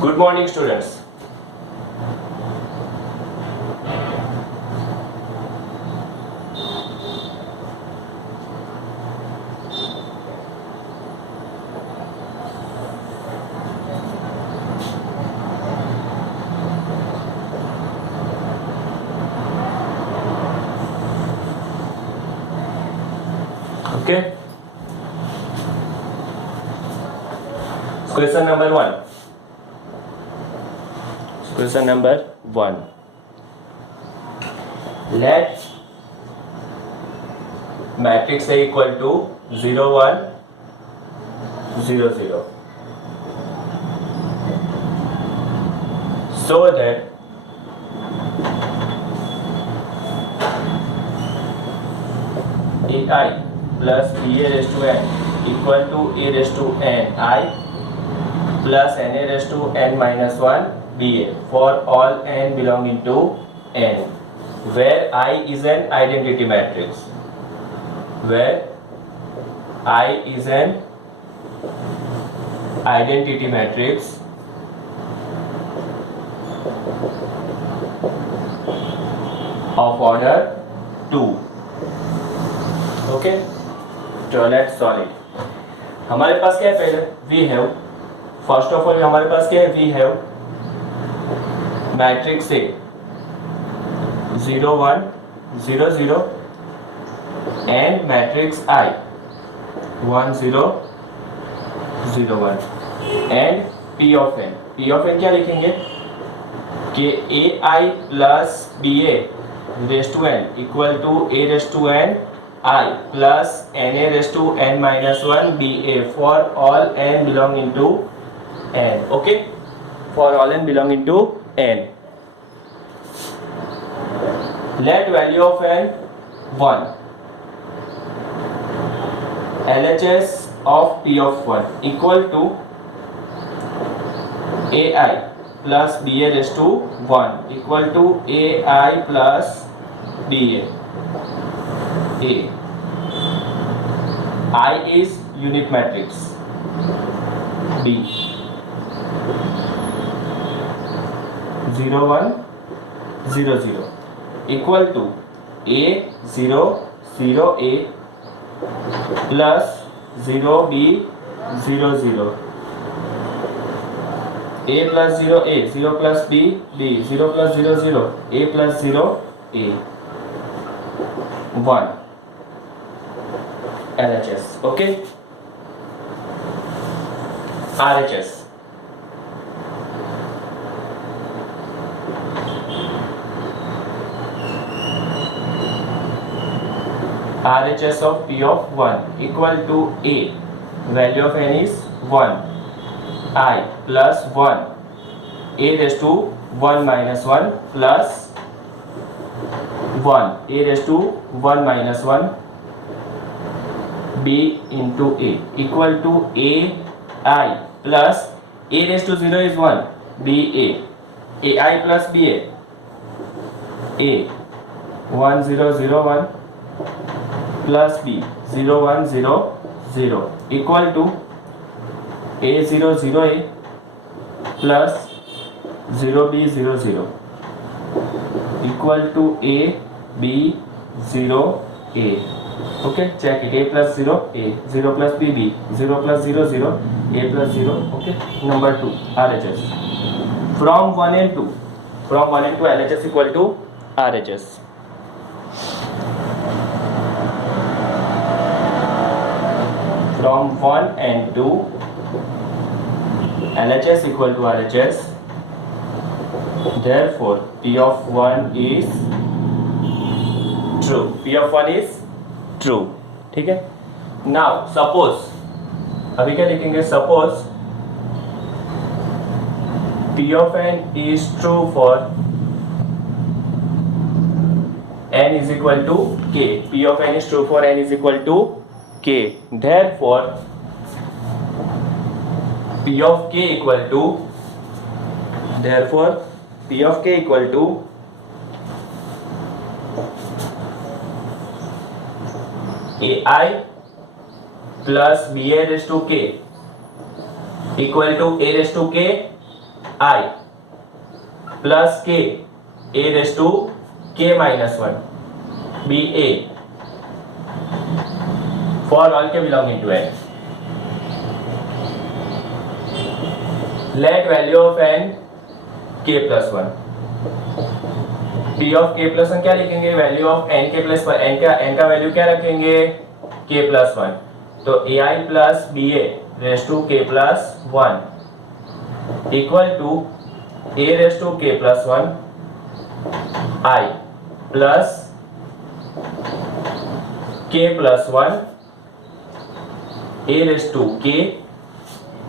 Good morning, students. Okay. Question number 1. Question number 1. Let matrix A equal to 0, 1, 0, 0. So that AI plus BA raised to n equal to A raised to n I plus NA raised to n minus 1 BA for all n belonging to n, where I is an identity matrix. Where I is an identity matrix of order 2. Okay, so let's solve it. हमारे पास क्या है, पहले we have, first of all हमारे पास क्या है, we have matrix A 0, 1, 0, 0 and matrix I 1, 0, 0, 1 and P of n. P of n क्या लिखेंगे कि AI plus BA raise to n equal to A raise to n I plus NA raised to n minus 1 BA for all n belonging to n. Okay, for all n belonging to n. Let value of n 1. LHS of P of 1 equal to AI plus BA raised to 1 equal to AI plus BA. A. I is unit matrix. B 0, 1, 0, 0 equal to A 0, 0 A plus 0 B 0, 0. A plus 0 A, 0 plus B B, 0 plus 0 0, A plus 0 A. 1 LHS. Okay, RHS. RHS of P of 1 equal to A, value of n is 1, I plus 1, A raised to 1 minus 1 plus 1, A raised to 1 minus 1 B into A equal to A I plus A raised to 0 is 1 B A, AI plus B A 1 0 0 1 plus B 0 1 0 0 equal to A 0 0 A plus 0 B 0 0 equal to A B 0 A. Okay, check it. A plus 0 A, 0 plus B B, 0 plus 0 0, A plus 0. Okay, number 2 RHS from 1 and 2. From 1 and 2 LHS equal to RHS. From 1 and 2 LHS equal to RHS. Therefore P of 1 is true. P of 1 is true. ठीक है. Now suppose, अभी क्या लिखेंगे, suppose P of n is true for n is equal to k. P of n is true for n is equal to k. Therefore P of k equal to, therefore P of k equal to AI plus BA raised to k equal to A raised to k I plus k a raised to k minus 1 be a for all k belonging to n. Let value of n k plus 1. p of k plus 1 क्या लिखेंगे? Value of n k plus 1, n का value क्या रखेंगे? k plus 1. तो ai plus ba raise to k plus 1 equal to a raise to k plus 1 i plus k plus 1 a raise to k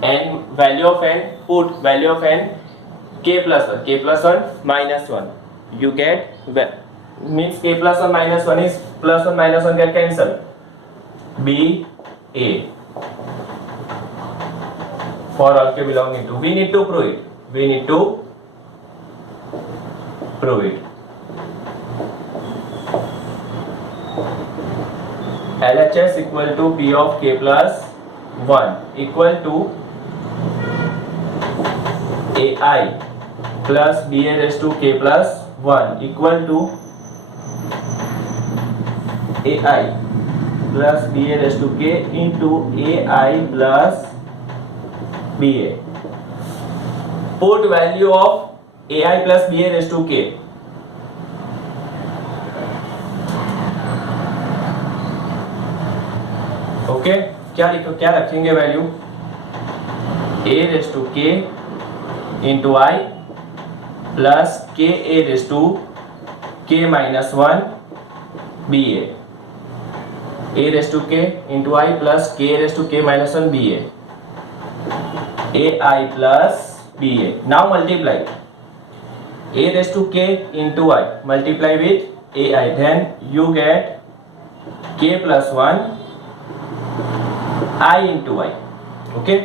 and value of n, put value of n k plus 1 minus 1. You get means k plus 1 minus 1 is plus 1 minus 1 get cancel. B A for all k belonging to. We need to prove it. We need to prove it. LHS equal to P of k plus 1 equal to AI plus BA raised to k plus 1 equal to AI plus BA raised to k into AI plus BA. Put value of AI plus BA raised to k. Okay क्या रखेंगे value? a raised to k into I plus k a raised to k minus 1 ba. a raised to k into I plus k raised to k minus 1 ba. ai plus ba. Now multiply a raised to k into I, multiply with ai, then you get k plus 1 I into I. Okay,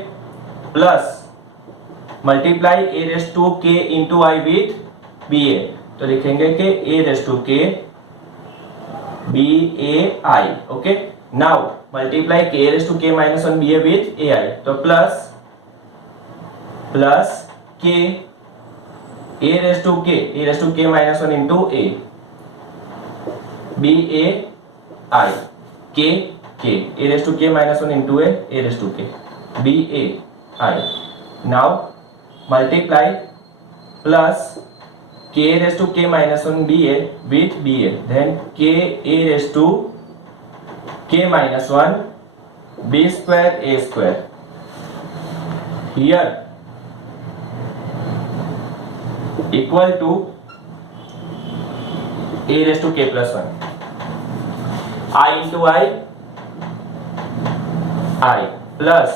plus multiply a raised to k into I with ba. तो लिखेंगे कि a raised to k b a I. Okay, now multiply k raised to k minus 1 ba with ai. तो plus k a raised to k minus 1 into a b a I k a raised to k minus 1 into a raised to k b a I. Now multiply plus k raised to k minus 1 ba with ba, then k a raised to k minus 1 b square a square. Here equal to a raised to k plus 1 I into I plus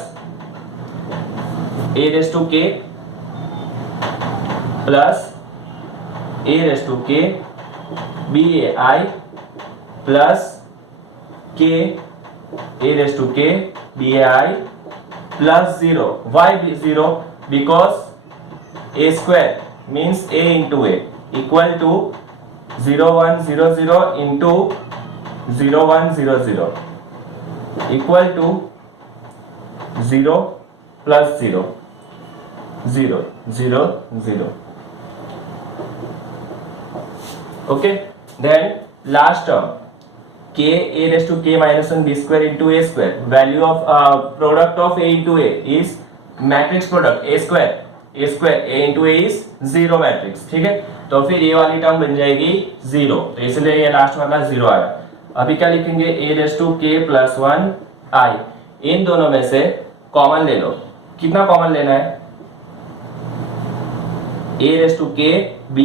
a raised to k plus a raised to k bai plus k a raised to k bai plus 0. Why 0? Because a square means a into a equal to 0 1 0 0 into 0 1 0 0 equal to 0 plus 0 0 0 0. Okay, then last term k a raised to k minus 1 b square into a square. Value of product of a into a is matrix product a square a into a is 0 matrix. ठीक है, तो फिर ये वाली term बन जाएगी 0, तो इसलिए ये लास्ट वाला 0 आया. अभी क्या लिखेंगे? a raised to k plus 1 I. इन दोनों में से कॉमन ले लो. कितना कॉमन लेना है? a raised to k b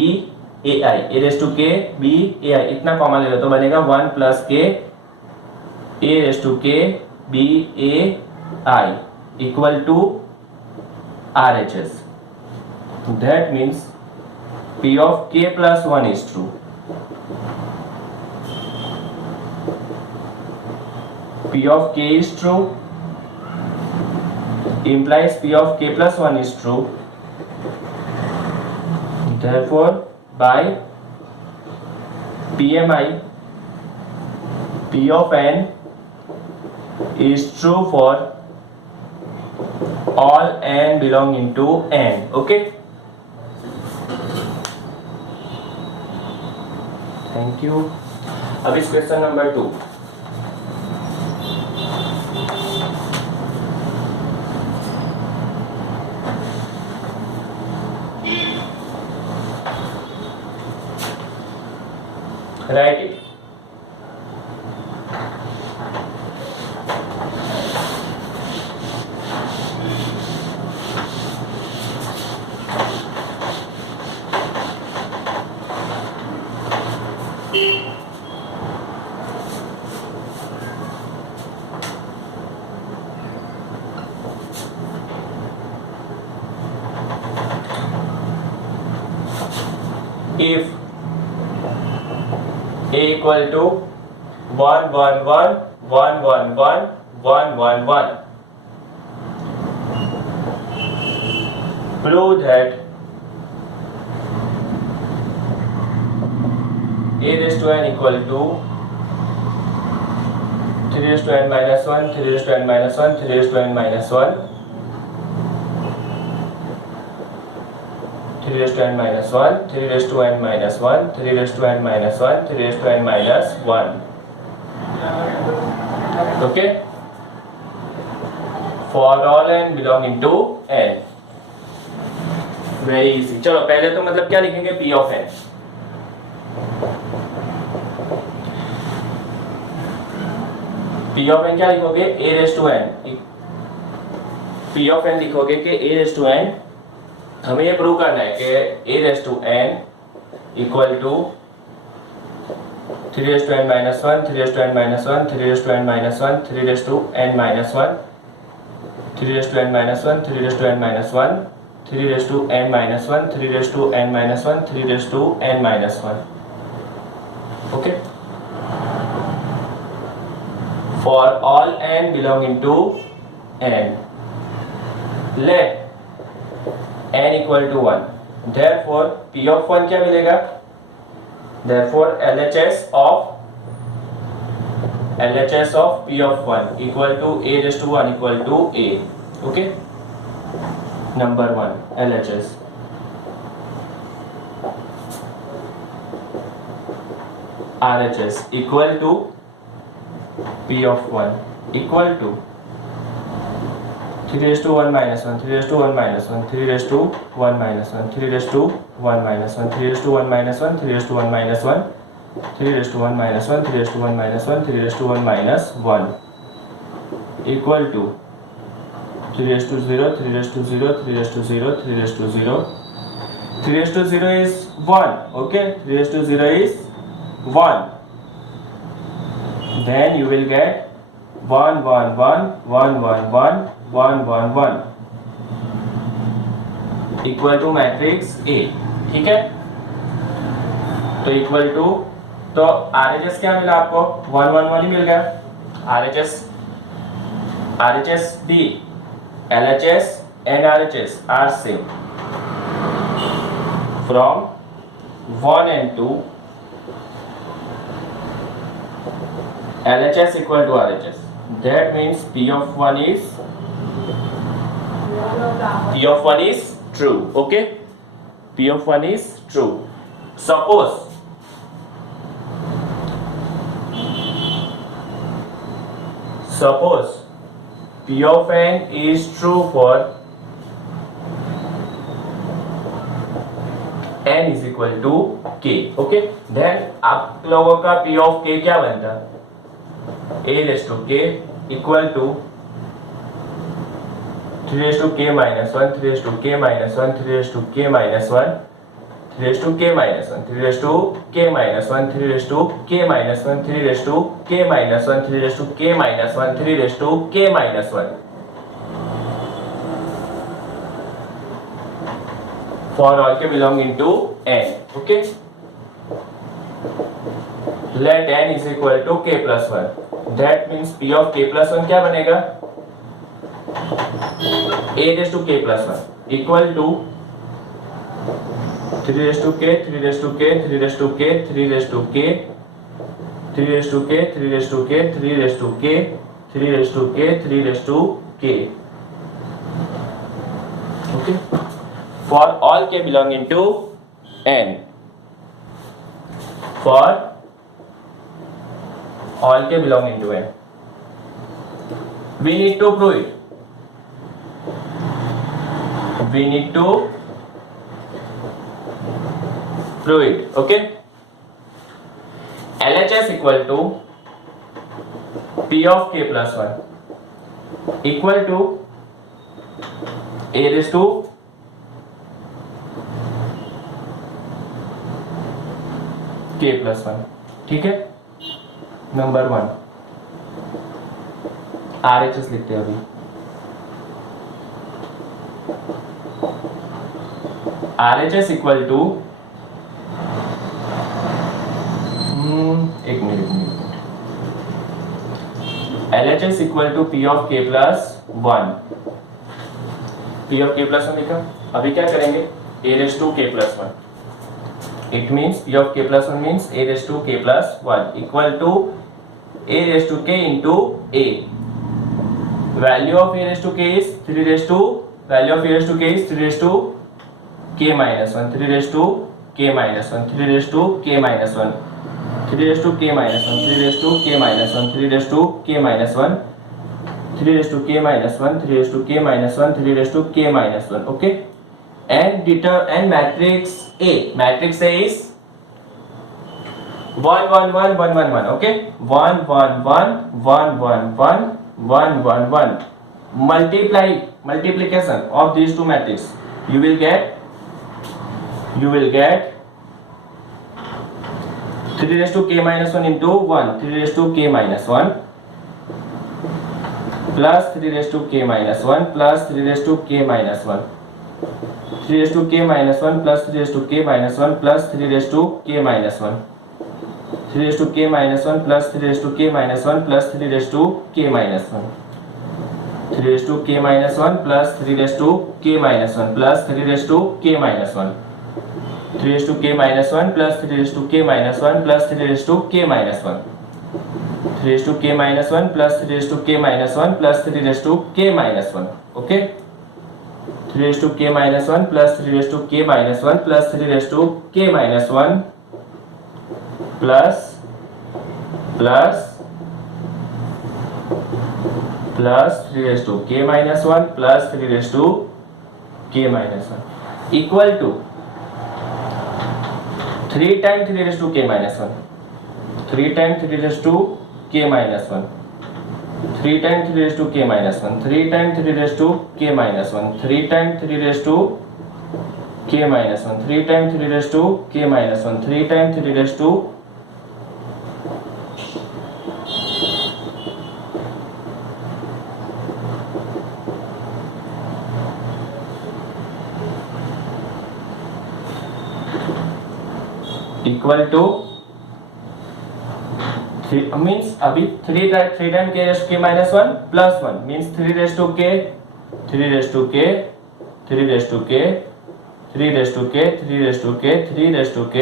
a I, a raised to k b a I, इतना कॉमन ले लो तो बनेगा 1 plus k a raised to k b a I equal to RHS. That means p of k plus 1 is true. P of k is true implies p of k plus 1 is true. Therefore by PMI p of n is true for all n belonging to n. Okay, thank you. अब इस question number 2, right it. If A equal to 1 1 1 1 1 1 1 1 1, prove that A raised to n equal to 3 raised to n minus 1, 3 raised to n minus 1, 3 raised to n minus 1, 3 raised to n minus 1, 3 raised to n minus 1, 3 raised to n minus 1, 3 raised to n minus 1. Okay? For all n belonging to n. Very easy. चलो पहले तो मतलब क्या लिखेंगे, p of n. p of n क्या लिखोगे, a raised to n. p of n लिखोगे कि a raised to n, हमें ये प्रूव करना है कि a raised to n equal to 3 raised to n minus 1, 3 raised to n minus 1, 3 raised to n minus 1, 3 raised to n minus 1, 3 raised to n minus 1, 3 raised to n minus 1, 3 raised to n minus 1, 3 raised to n minus 1, 3 raised to n minus 1. Okay? For all n belonging to n, let n equal to 1. Therefore p of 1 क्या मिलेगा, therefore LHS of p of 1 equal to a raised to 1 equal to a. Okay, number 1 LHS. RHS equal to p of 1 equal to 3 raised to 1 minus 1, 3 raised to 1 minus 1, 3 raised to 1 minus 1, 3 raised to 1 minus 1, 3 raised to 1 minus 1, 3 raised to 1 minus 1, 3 raised to 1 minus 1, 3 raised to 1 minus 1, 3 raised to 1 minus 1 equal to 3 raised to 0, 3 raised to 0, 3 raised to 0, 3 raised to 0, 3 raised to 0 is 1. Okay, 3 raised to 0 is 1. Then you will get 1 1 1 1 1 1 1 1 1 equal two matrix A. ठीक है, तो equal to, तो RHS क्या मिला आपको, 1 1 1 ही मिल गया. RHS B, LHS and RHS are same from 1 and 2. LHS equal to RHS. That means P of 1 is true. Okay, P of 1 is true. Suppose P of n is true for n is equal to k. Okay, then आप लोगों का P of k क्या बनता, a raised to k equal to 3 raised to k minus 1, 3 raised to k minus 1, 3 raised to k minus 1, 3 raised to k minus 1, 3 raised to k minus 1, 3 raised to k minus 1, 3 raised to k minus 1, 3 raised to k minus 1, 3 raised to k minus 1. For all k belonging to n. Okay, let n is equal to k plus 1. That means P of k plus 1 क्या बनेगा, a raised to k plus 1 equal to 3 raised to k, 3 raised to k, 3 raised to k, 3 raised to k, 3 raised to k, 3 raised to k, 3 raised to k, 3 raised to k, 3 raised to k. Okay, for all k belonging to n. for all k belonging to n. We need to prove it. We need to prove it. Okay. LHS equal to P of k plus 1 equal to a raised to k plus 1. ठीक है. Number 1 RHS लिखते हैं अभी. RHS equal to एक मिनट LHS equal to P of k plus 1. P of k plus 1 लिखा. अभी क्या करेंगे? a raised to k plus 1. It means P of k plus 1 means a raised to k plus 1 equal to a raised to k into a. Value of a raised to k is 3 raised to value of a raised to k is 3 raised to k minus 1, 3 raised to k minus 1, 3 raised to k minus 1, 3 raised to k minus 1, 3 raised to k minus 1, 3 raised to k minus 1, 3 raised to k minus 1, 3 raised to k minus 1, 3 raised to k minus 1. Okay. And matrix A is 1 1 1 1 1 1. Okay. 1 1 1 1 1 1 1 1 1. Multiplication of these two matrices. You will get 3 raised to k minus 1 into 1, 3 raised to k minus 1 plus 3 raised to k minus 1 plus 3 raised to k minus 1, 3 raised to k minus 1 plus 3 raised to k minus 1 plus 3 raised to k minus 1, 3 raised to k minus 1 plus 3 raised to k minus 1 plus 3 raised to k minus 1, 3 raised to k minus 1 plus 3 raised to k minus 1 plus 3 raised to k minus 1, 3 raised to k minus 1 plus 3 raised to k minus 1 plus 3 raised to k minus 1, 3 raised to k minus 1 plus 3 raised to k minus 1 plus 3 raised to k minus 1. Okay. 3 raised to k minus 1 plus 3 raised to k minus 1 plus 3 raised to k minus 1 plus 3 raised to k minus 1 plus 3 raised to k minus 1 equal to 3 times 3 raised to k minus 1, 3 times 3 raised to k minus 1, 3 times 3 raised to k minus 1, 3 times 3 raised to k minus 1, 3 times 3 raised to k minus 1, 3 times 3 raised to k minus 1, 3 times 3 raised to equal to 3 means अभी 3 times k raised to k minus 1 plus 1 means 3 raised to k, 3 raised to k, 3 raised to k, 3 raised to k, 3 raised to k, 3 raised to k,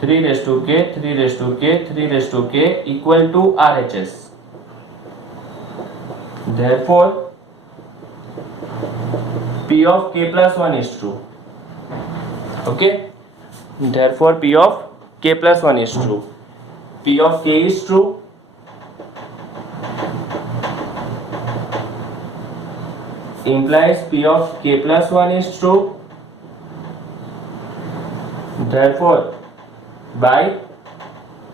3 raised to k, 3 raised to k, 3 raised to k equal to RHS. Therefore P of k plus 1 is true. Okay. Therefore P of k plus 1 is true. P of k is true. Implies P of k plus 1 is true. Therefore, by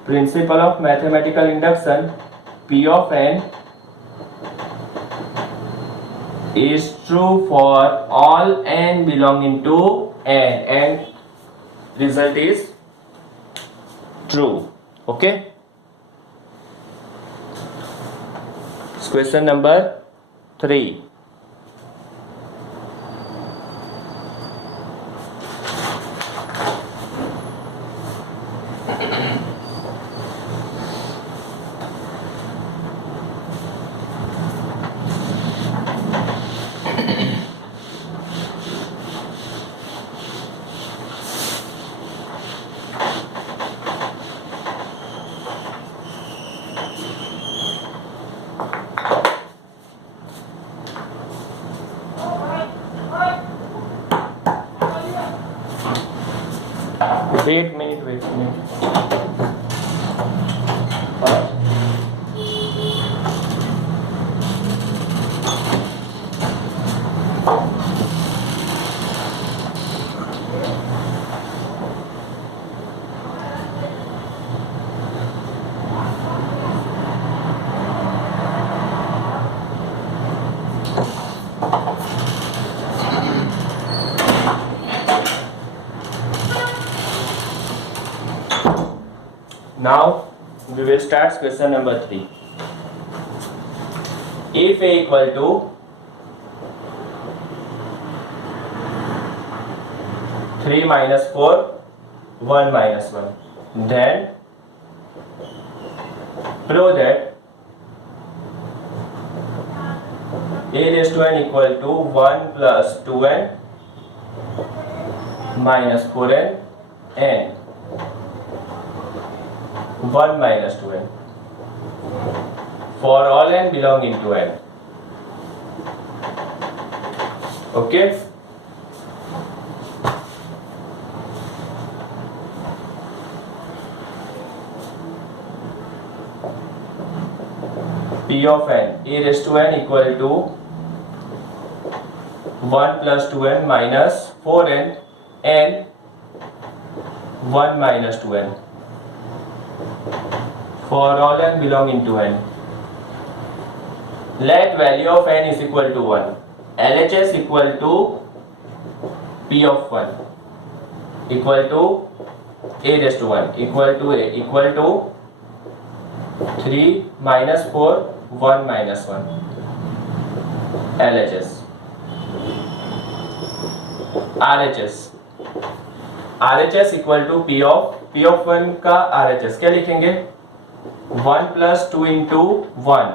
principle of mathematical induction, P of n is true for all n belonging to n, and result is true. Okay. Question number 3. Wait minute Now we will start question number 3. If A equal to 3 minus 4, 1 minus 1, then prove that A raised to n equal to 1 plus 2n minus 4n and 1 minus 2n for all n belonging to n. Okay. P of n, A raised to n equal to 1 plus 2n minus 4n and 1 minus 2n for all n belonging to n. Let value of n is equal to 1. LHS equal to P of 1 equal to A raised to 1 equal to A equal to 3 minus 4, 1 minus 1. LHS. RHS equal to P of 1 का RHS क्या लिखेंगे? 1 plus 2 into 1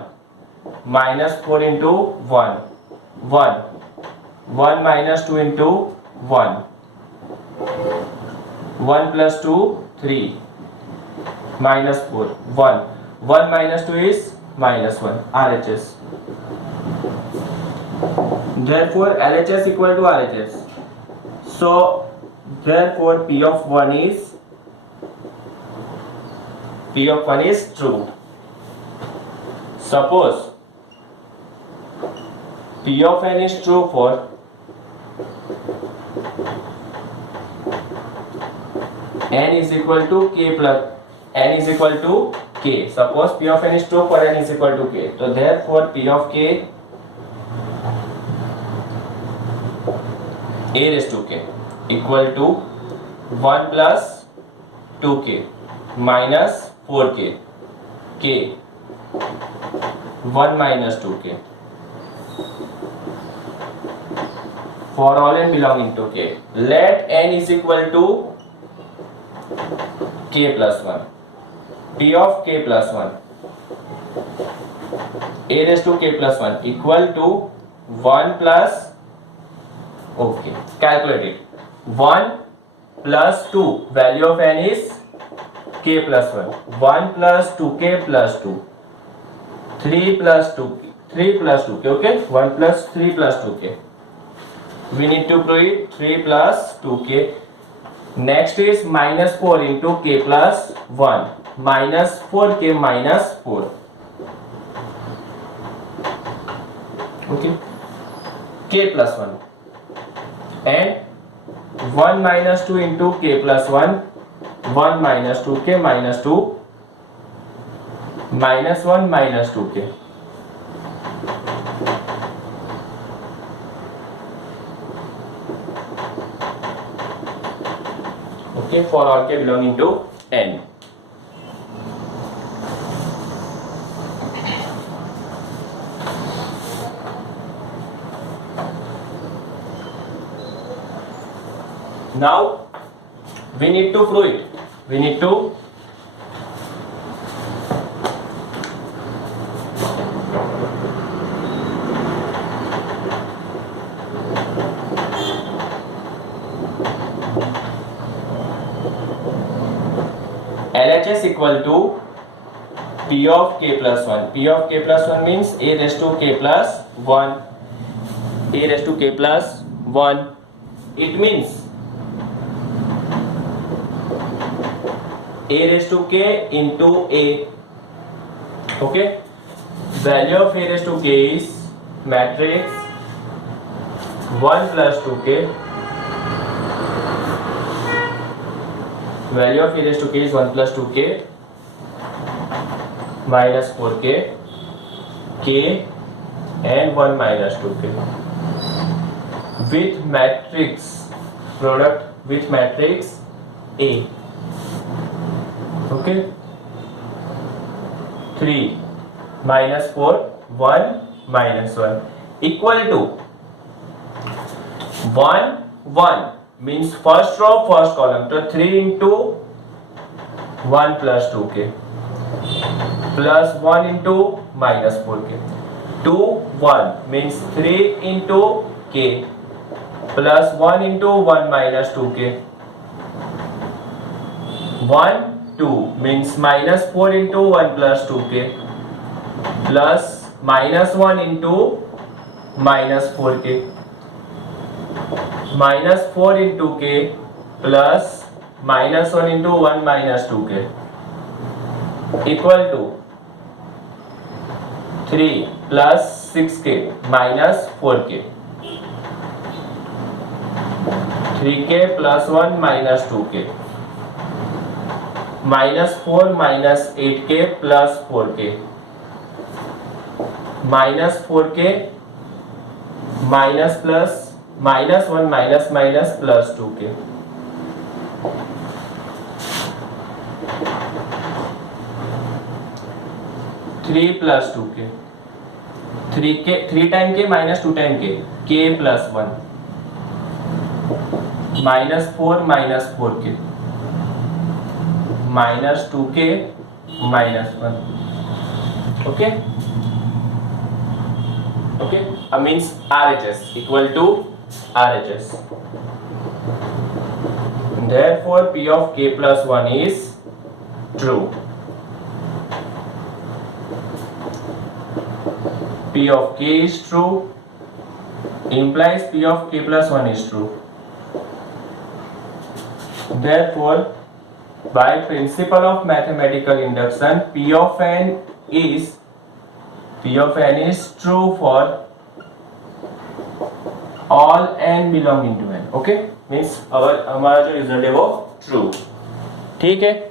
minus 4 into 1 1 minus 2 into 1 1 plus 2 3 minus 4 1 minus 2 is minus 1. RHS. Therefore LHS equal to RHS. So therefore P of 1 is true. Suppose P of n is true for n is equal to k plus n is equal to k. Suppose P of n is true for n is equal to k. So therefore P of k A raised to k equal to 1 plus 2k minus 4k k 1 minus 2k for all n belonging to k. Let n is equal to k plus 1. P of k plus 1 A raised to k plus 1 equal to 1 plus, okay, calculate it. 1 plus 2, value of n is k plus 1. 1 plus 2k plus 2. 3 plus 2k. 3 plus 2k, okay? 1 plus 3 plus 2k. We need to prove it. 3 plus 2k. Next is minus 4 into k plus 1. Minus 4k minus 4. Okay? K plus 1. And 1 minus 2 into k plus 1. 1 minus 2k minus 2 minus 1 minus 2k. Okay, for all k belonging to n. Now we need to prove it. We need to LHS equal to P of k plus 1. P of k plus 1 means A raised to k plus 1. A raised to k plus 1. It means a raised to k into a. Okay, value of a raised to k is matrix 1 plus 2k. Value of a raised to k is 1 plus 2k minus 4k, k and 1 minus 2k with matrix product with matrix A. Okay, 3 minus 4, 1 minus 1 equal to 1 1 means first row first column, so 3 into 1 plus 2k plus 1 into minus 4k. 2 1 means 3 into k plus 1 into 1 minus 2k. 1 2 means minus 4 into 1 plus 2k plus minus 1 into minus 4k. Minus 4 into k plus minus 1 into 1 minus 2k equal to 3 plus 6k minus 4k. 3k plus 1 minus 2k minus 4 minus 8k plus 4k minus 4k minus plus minus 1 minus minus plus 2k. 3 plus 2k, 3k 3 time k minus 2 time k plus 1 minus 4 minus 4k minus 2k minus 1. Okay, okay, means RHS equal to RHS. Therefore P of k plus 1 is true. P of k is true implies P of k plus 1 is true. Therefore, by principle of mathematical induction, P of n is true for all n belonging to n. Okay, means हमारा जो result है वो true. ठीक है.